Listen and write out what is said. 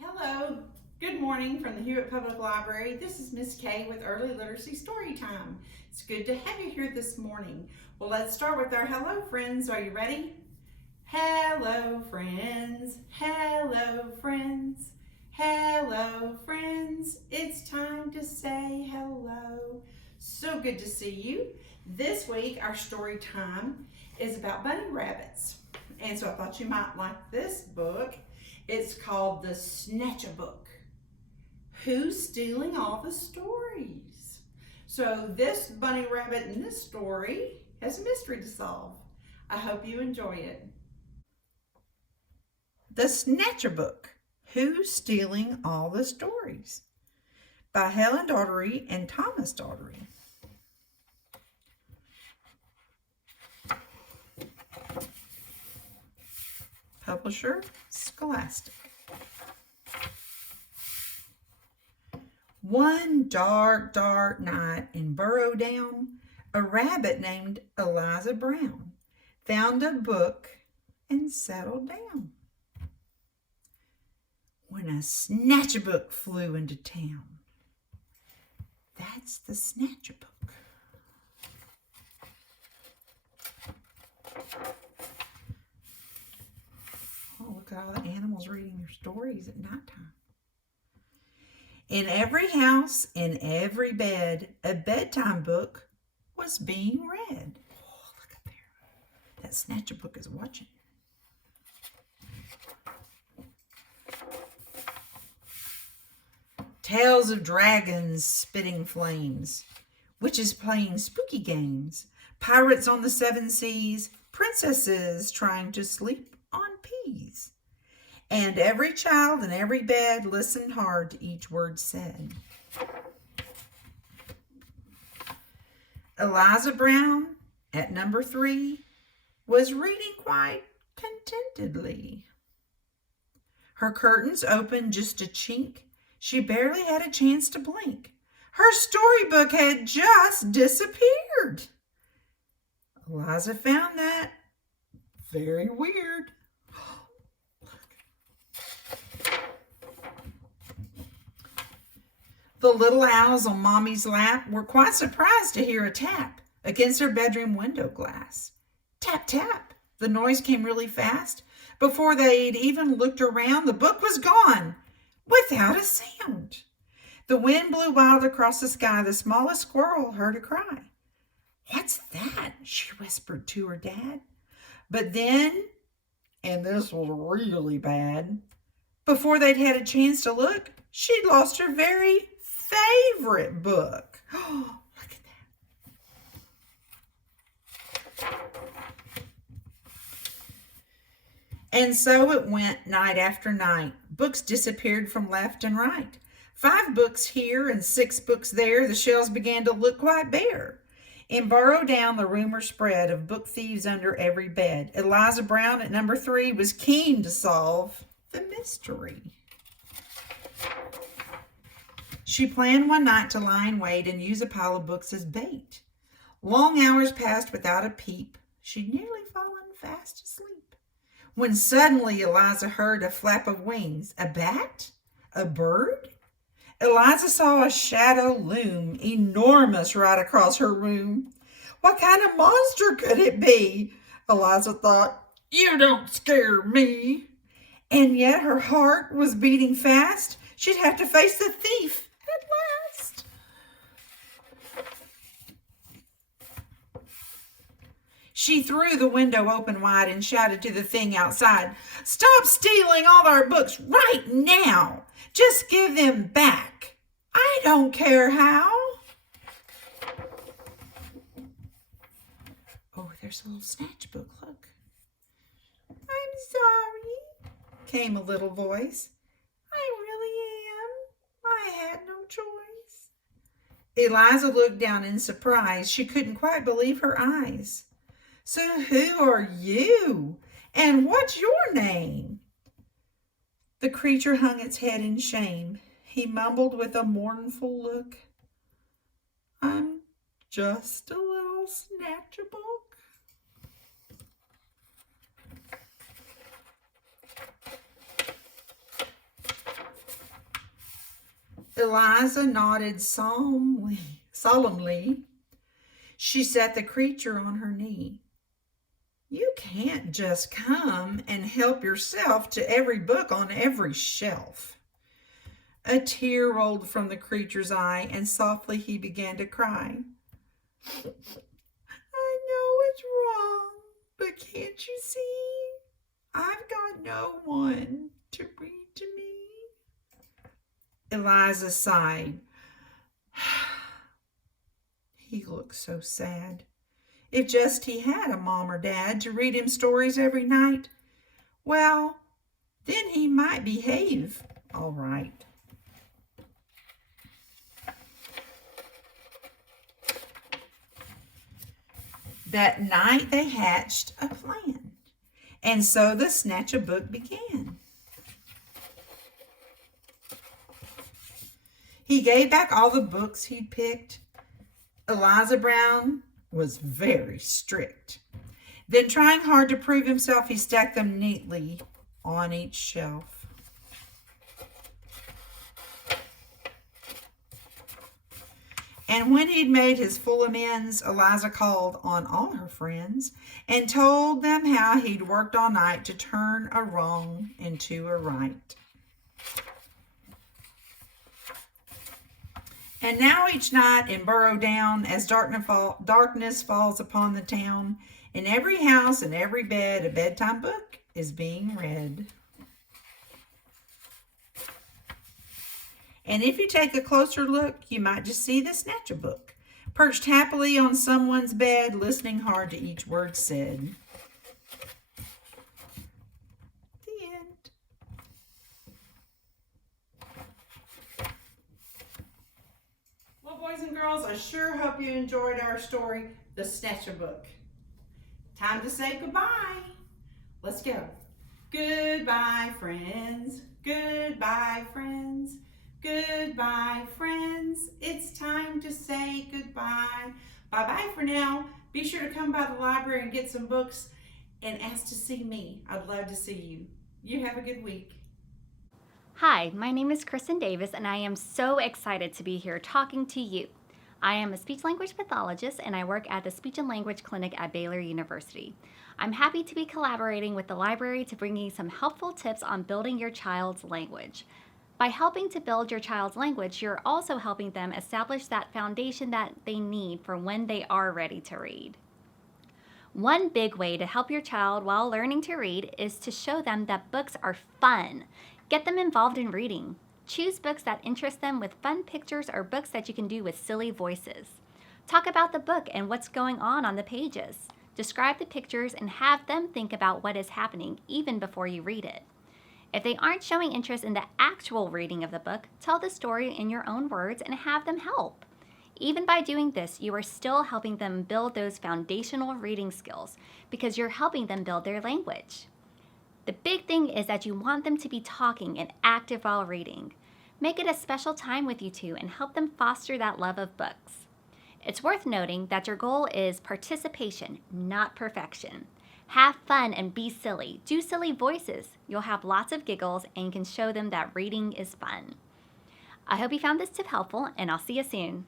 Hello, good morning from the Hewitt Public Library. This is Miss Kay with Early Literacy Story Time. It's good to have you here this morning. Well, let's start with our hello friends. Are you ready? Hello friends, hello friends, hello friends. It's time to say hello. So good to see you. This week our story time is about bunny rabbits. And so I thought you might like this book. It's called the Snatchabook. Who's stealing all the stories? So this bunny rabbit in this story has a mystery to solve. I hope you enjoy it. The Snatchabook. Who's stealing all the stories? By Helen Docherty and Thomas Docherty. Publisher, Scholastic. One dark night in Burrowdown, a rabbit named Eliza Brown found a book and settled down. When a Snatchabook flew into town. That's the Snatchabook. Oh, look at all the animals reading their stories at nighttime. In every house, in every bed, a bedtime book was being read. Oh, look up there. That Snatchabook is watching. Tales of dragons spitting flames, witches playing spooky games, pirates on the seven seas, princesses trying to sleep on peas. And every child in every bed listened hard to each word said. Eliza Brown, at number 3, was reading quite contentedly. Her curtains opened just a chink. She barely had a chance to blink. Her storybook had just disappeared. Eliza found that very weird. The little owls on Mommy's lap were quite surprised to hear a tap against their bedroom window glass. Tap, tap. The noise came really fast. Before they'd even looked around, the book was gone without a sound. The wind blew wild across the sky. The smallest squirrel heard a cry. "What's that?" she whispered to her dad. But then, and this was really bad, before they'd had a chance to look, she'd lost her very favorite book. Oh, look at that. And so it went night after night. Books disappeared from left and right. 5 books here and 6 books there. The shelves began to look quite bare. In Burrowdown, the rumor spread of book thieves under every bed. Eliza Brown at number 3 was keen to solve the mystery. She planned one night to lie in wait and use a pile of books as bait. Long hours passed without a peep. She'd nearly fallen fast asleep, when suddenly Eliza heard a flap of wings. A bat? A bird? Eliza saw a shadow loom, enormous, right across her room. What kind of monster could it be? Eliza thought. You don't scare me. And yet her heart was beating fast. She'd have to face the thief at last. She threw the window open wide and shouted to the thing outside, "Stop stealing all our books right now. Just give them back. I don't care how." Oh, there's a little Snatchabook, look. "I'm sorry," came a little voice. "I really am. I had no choice." Eliza looked down in surprise. She couldn't quite believe her eyes. "So who are you? And what's your name?" The creature hung its head in shame. He mumbled with a mournful look, "I'm just a little Snatchabook." Eliza nodded solemnly. She set the creature on her knee. You can't just come and help yourself to every book on every shelf. A tear rolled from the creature's eye, and softly he began to cry. I know it's wrong, but can't you see? I've got no one to read to me. Eliza sighed. He looked so sad. If just he had a mom or dad to read him stories every night, well, then he might behave all right. That night they hatched a plan, and so the Snatchabook began. He gave back all the books he'd picked. Eliza Brown was very strict. Then, trying hard to prove himself, he stacked them neatly on each shelf. And when he'd made his full amends, Eliza called on all her friends and told them how he'd worked all night to turn a wrong into a right. And now each night in burrow down, as darkness falls upon the town, in every house and every bed, a bedtime book is being read. And if you take a closer look, you might just see the Snatchabook, perched happily on someone's bed, listening hard to each word said. The end. Well, boys and girls, I sure hope you enjoyed our story, The Snatchabook. Time to say goodbye. Let's go. Goodbye, friends. Goodbye, friends. Goodbye, friends. It's time to say goodbye. Bye-bye for now. Be sure to come by the library and get some books and ask to see me. I'd love to see you. You have a good week. Hi, my name is Kristen Davis, and I am so excited to be here talking to you. I am a speech-language pathologist, and I work at the Speech and Language Clinic at Baylor University. I'm happy to be collaborating with the library to bring you some helpful tips on building your child's language. By helping to build your child's language, you're also helping them establish that foundation that they need for when they are ready to read. One big way to help your child while learning to read is to show them that books are fun. Get them involved in reading. Choose books that interest them with fun pictures or books that you can do with silly voices. Talk about the book and what's going on the pages. Describe the pictures and have them think about what is happening even before you read it. If they aren't showing interest in the actual reading of the book, tell the story in your own words and have them help. Even by doing this, you are still helping them build those foundational reading skills because you're helping them build their language. The big thing is that you want them to be talking and active while reading. Make it a special time with you two and help them foster that love of books. It's worth noting that your goal is participation, not perfection. Have fun and be silly. Do silly voices. You'll have lots of giggles and can show them that reading is fun. I hope you found this tip helpful, and I'll see you soon.